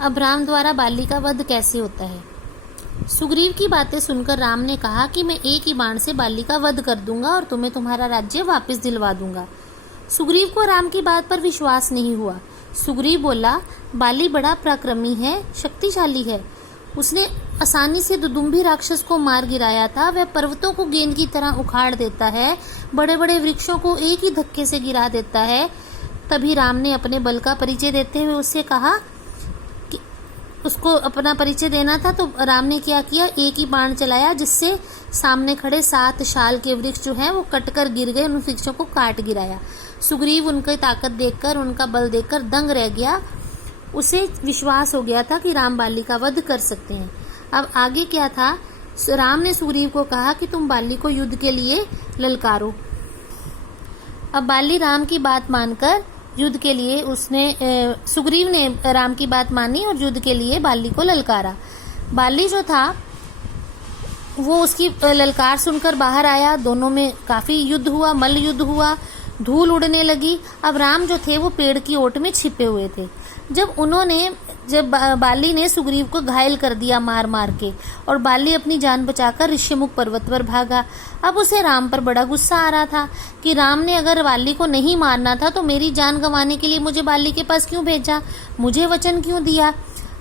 अब राम द्वारा बाली का वध कैसे होता है। सुग्रीव की बातें सुनकर राम ने कहा कि मैं एक ही बाण से बाली का वध कर दूंगा और तुम्हें तुम्हारा राज्य वापस दिलवा दूंगा। सुग्रीव को राम की बात पर विश्वास नहीं हुआ। सुग्रीव बोला, बाली बड़ा पराक्रमी है, शक्तिशाली है। उसने आसानी से दुदुम्भी राक्षस को मार गिराया था। वह पर्वतों को गेंद की तरह उखाड़ देता है, बड़े बड़े वृक्षों को एक ही धक्के से गिरा देता है। तभी राम ने अपने बल का परिचय देते हुए उससे कहा कि उसको अपना परिचय देना था। तो राम ने क्या किया, एक ही बाण चलाया जिससे सामने खड़े 7 शाल के वृक्ष जो हैं वो कटकर गिर गए, उन वृक्षों को काट गिराया। सुग्रीव उनकी ताकत देखकर, उनका बल देखकर दंग रह गया। उसे विश्वास हो गया था कि राम बाली का वध कर सकते हैं। अब आगे क्या था, राम ने सुग्रीव को कहा कि तुम बाली को युद्ध के लिए ललकारो। अब बाली राम की बात मानकर युद्ध के लिए सुग्रीव ने राम की बात मानी और युद्ध के लिए बाली को ललकारा। बाली जो था वो उसकी ललकार सुनकर बाहर आया। दोनों में काफी युद्ध हुआ, मल्ल युद्ध हुआ, धूल उड़ने लगी। अब राम जो थे वो पेड़ की ओट में छिपे हुए थे। जब बाली ने सुग्रीव को घायल कर दिया मार मार के, और बाली अपनी जान बचाकर ऋष्यमुख पर्वत पर भागा। अब उसे राम पर बड़ा गुस्सा आ रहा था कि राम ने अगर बाली को नहीं मारना था तो मेरी जान गंवाने के लिए मुझे बाली के पास क्यों भेजा, मुझे वचन क्यों दिया।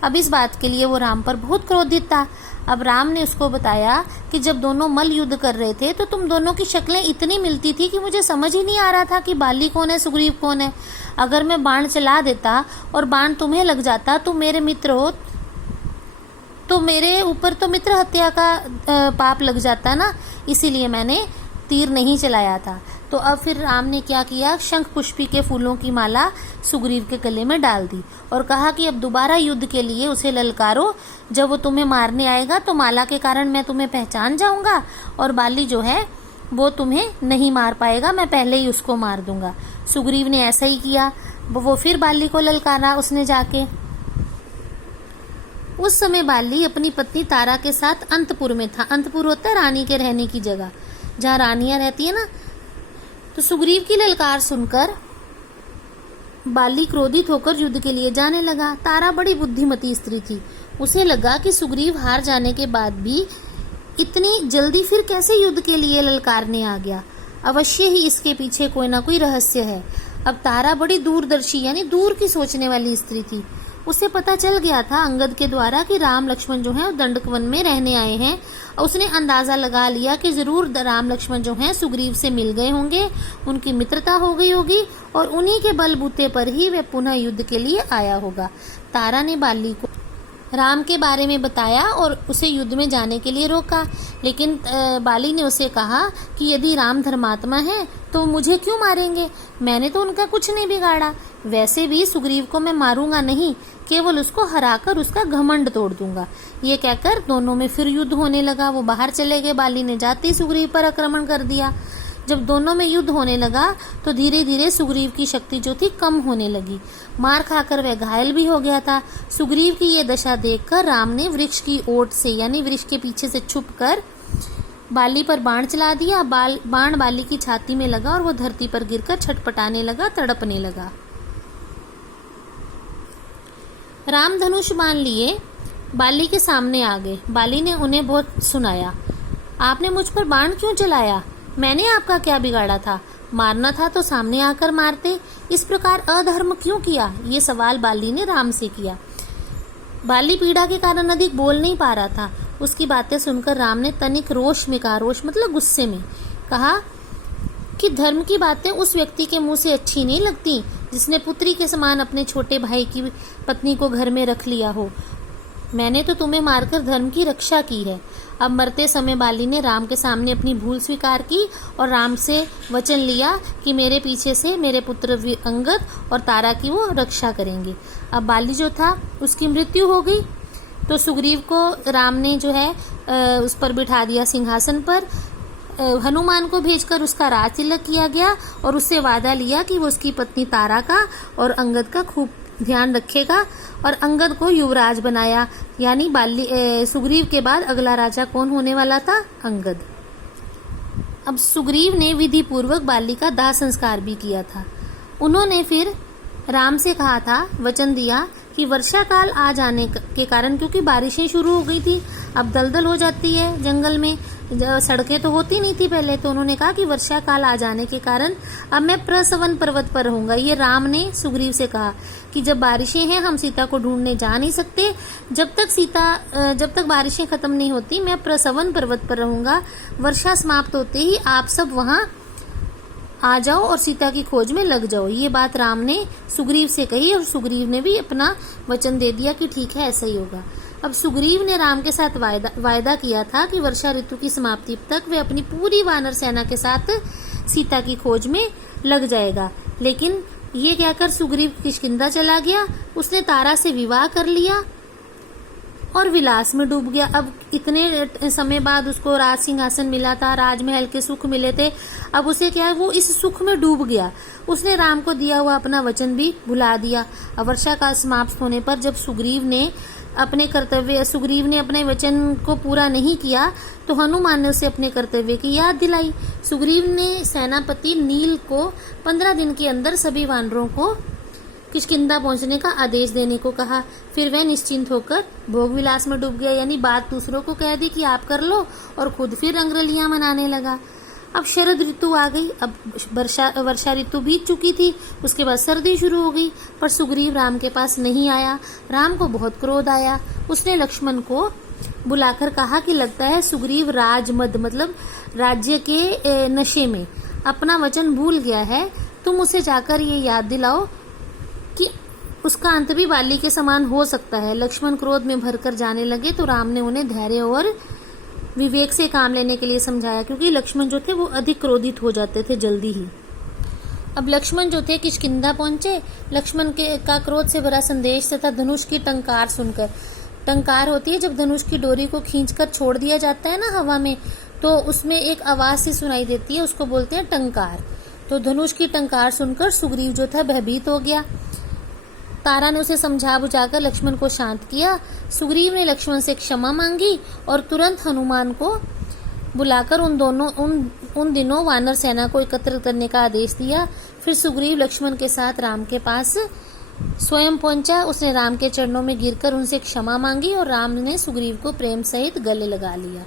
अब इस बात के लिए वो राम पर बहुत क्रोधित था। अब राम ने उसको बताया कि जब दोनों मल्ल युद्ध कर रहे थे तो तुम दोनों की शक्लें इतनी मिलती थी कि मुझे समझ ही नहीं आ रहा था कि बाली कौन है, सुग्रीव कौन है। अगर मैं बाण चला देता और बाण तुम्हें लग जाता, तुम मेरे मित्र हो, तो मेरे ऊपर तो मित्र हत्या का पाप लग जाता ना, इसीलिए मैंने तीर नहीं चलाया था। तो अब फिर राम ने क्या किया, शंख पुष्पी के फूलों की माला सुग्रीव के गले में डाल दी और कहा कि अब दोबारा युद्ध के लिए उसे ललकारो। जब वो तुम्हें मारने आएगा तो माला के कारण मैं तुम्हें पहचान जाऊंगा और बाली जो है वो तुम्हें नहीं मार पाएगा, मैं पहले ही उसको मार दूंगा। सुग्रीव ने ऐसा ही किया। वो फिर बाली को ललकारा उसने जाके। उस समय बाली अपनी पत्नी तारा के साथ अंतपुर में था। अंतपुर होता है रानी के रहने की जगह, जहाँ रानियां रहती है ना। तो सुग्रीव की ललकार सुनकर बाली क्रोधित होकर युद्ध के लिए जाने लगा। तारा बड़ी बुद्धिमती स्त्री थी। उसे लगा कि सुग्रीव हार जाने के बाद भी इतनी जल्दी फिर कैसे युद्ध के लिए ललकारने आ गया। अवश्य ही इसके पीछे कोई ना कोई रहस्य है। अब तारा बड़ी दूरदर्शी यानी दूर की सोचने वाली स्त्री थी। उसे पता चल गया था अंगद के द्वारा कि राम लक्ष्मण जो हैं वो दंडकवन में रहने आए हैं। उसने अंदाजा लगा लिया कि जरूर राम लक्ष्मण जो हैं सुग्रीव से मिल गए होंगे, उनकी मित्रता हो गई होगी और उन्हीं के बलबूते पर ही वह पुनः युद्ध के लिए आया होगा। तारा ने बाली को राम के बारे में बताया और उसे युद्ध में जाने के लिए रोका, लेकिन बाली ने उसे कहा कि यदि राम धर्मात्मा है तो मुझे क्यों मारेंगे, मैंने तो उनका कुछ नहीं बिगाड़ा। वैसे भी सुग्रीव को मैं मारूंगा नहीं, केवल उसको हराकर उसका घमंड तोड़ दूंगा। ये कहकर दोनों में फिर युद्ध होने लगा। वो बाहर चले गए। बाली ने जाते ही सुग्रीव पर आक्रमण कर दिया। जब दोनों में युद्ध होने लगा तो धीरे धीरे सुग्रीव की शक्ति जो थी कम होने लगी। मार खाकर वह घायल भी हो गया था। सुग्रीव की ये दशा देखकर राम ने वृक्ष की ओट से यानी वृक्ष के पीछे से छुपकर बाली पर बाण चला दिया। बाण बाली की छाती में लगा और वो धरती पर गिरकर छटपटाने लगा, तड़पने लगा। राम धनुष बाण लिए बाली के सामने आ गए। बाली ने उन्हें बहुत सुनाया, आपने मुझ पर बाण क्यों चलाया, मैंने आपका क्या बिगाड़ा था, मारना था तो सामने आकर मारते, इस प्रकार अधर्म क्यों किया। ये सवाल बाली ने राम से किया। बाली पीड़ा के कारण अधिक बोल नहीं पा रहा था। उसकी बातें सुनकर राम ने तनिक रोष में कहा, रोष मतलब गुस्से में कहा कि धर्म की बातें उस व्यक्ति के मुंह से अच्छी नहीं लगती जिसने पुत्री के समान अपने छोटे भाई की पत्नी को घर में रख लिया हो। मैंने तो तुम्हें मारकर धर्म की रक्षा की है। अब मरते समय बाली ने राम के सामने अपनी भूल स्वीकार की और राम से वचन लिया कि मेरे पीछे से मेरे पुत्र अंगद और तारा की वो रक्षा करेंगे। अब बाली जो था उसकी मृत्यु हो गई तो सुग्रीव को राम ने जो है उस पर बिठा दिया सिंहासन पर। हनुमान को भेजकर उसका राज तिलक किया गया और उससे वादा लिया कि वो उसकी पत्नी तारा का और अंगद का खूब ध्यान रखेगा और अंगद को युवराज बनाया। यानी सुग्रीव के बाद अगला राजा कौन होने वाला था, अंगद। अब सुग्रीव ने विधि पूर्वक बाली का दाह संस्कार भी किया था। उन्होंने फिर राम से कहा था, वचन दिया कि वर्षा काल आ जाने के कारण, क्योंकि बारिशें शुरू हो गई थी, अब दलदल हो जाती है जंगल में, सड़कें तो होती नहीं थी पहले, तो उन्होंने कहा कि वर्षा काल आ जाने के कारण अब मैं प्रसवन पर्वत पर रहूंगा। ये राम ने सुग्रीव से कहा कि जब बारिशें हैं हम सीता को ढूंढने जा नहीं सकते, जब तक बारिशें खत्म नहीं होती मैं प्रसवन पर्वत पर रहूंगा। वर्षा समाप्त होते ही आप सब वहां आ जाओ और सीता की खोज में लग जाओ। ये बात राम ने सुग्रीव से कही और सुग्रीव ने भी अपना वचन दे दिया कि ठीक है, ऐसा ही होगा। अब सुग्रीव ने राम के साथ वायदा किया था कि वर्षा ऋतु की समाप्ति तक वे अपनी पूरी वानर सेना के साथ सीता की खोज में लग जाएगा। लेकिन ये कहकर सुग्रीव किष्किंधा चला गया। उसने तारा से विवाह कर लिया और विलास में डूब गया। अब इतने समय बाद उसको राज सिंहासन मिला था, राजमहल के सुख मिले थे, अब उसे क्या है, वो इस सुख में डूब गया। उसने राम को दिया हुआ अपना वचन भी भुला दिया। अब वर्षा काल समाप्त होने पर जब सुग्रीव ने अपने वचन को पूरा नहीं किया तो हनुमान ने उसे अपने कर्तव्य की याद दिलाई। सुग्रीव ने सेनापति नील को 15 दिन के अंदर सभी वानरों को किष्किंधा पहुंचने का आदेश देने को कहा। फिर वह निश्चिंत होकर भोग विलास में डूब गया, यानी बात दूसरों को कह दी कि आप कर लो, और खुद फिर रंगरलियां मनाने लगा। अब शरद ऋतु आ गई। अब वर्षा ऋतु बीत चुकी थी, उसके बाद सर्दी शुरू हो गई, पर सुग्रीव राम के पास नहीं आया। राम को बहुत क्रोध आया। उसने लक्ष्मण को बुलाकर कहा कि लगता है सुग्रीव राजमद मतलब राज्य के नशे में अपना वचन भूल गया है। तुम उसे जाकर ये याद दिलाओ कि उसका अंत भी बाली के समान हो सकता है। लक्ष्मण क्रोध में भरकर जाने लगे तो राम ने उन्हें धैर्य और विवेक से काम लेने के लिए समझाया, क्योंकि लक्ष्मण जो थे वो अधिक क्रोधित हो जाते थे जल्दी ही। अब लक्ष्मण जो थे किष्किंधा पहुंचे। लक्ष्मण का क्रोध से भरा संदेश तथा धनुष की टंकार सुनकर, टंकार होती है जब धनुष की डोरी को खींचकर छोड़ दिया जाता है ना हवा में, तो उसमें एक आवाज सी सुनाई देती है, उसको बोलते हैं टंकार। तो धनुष की टंकार सुनकर सुग्रीव जो था भयभीत हो गया। तारा ने उसे समझा बुझाकर लक्ष्मण को शांत किया। सुग्रीव ने लक्ष्मण से क्षमा मांगी और तुरंत हनुमान को बुलाकर उन दिनों वानर सेना को एकत्र करने का आदेश दिया। फिर सुग्रीव लक्ष्मण के साथ राम के पास स्वयं पहुंचा। उसने राम के चरणों में गिरकर उनसे क्षमा मांगी और राम ने सुग्रीव को प्रेम सहित गले लगा लिया।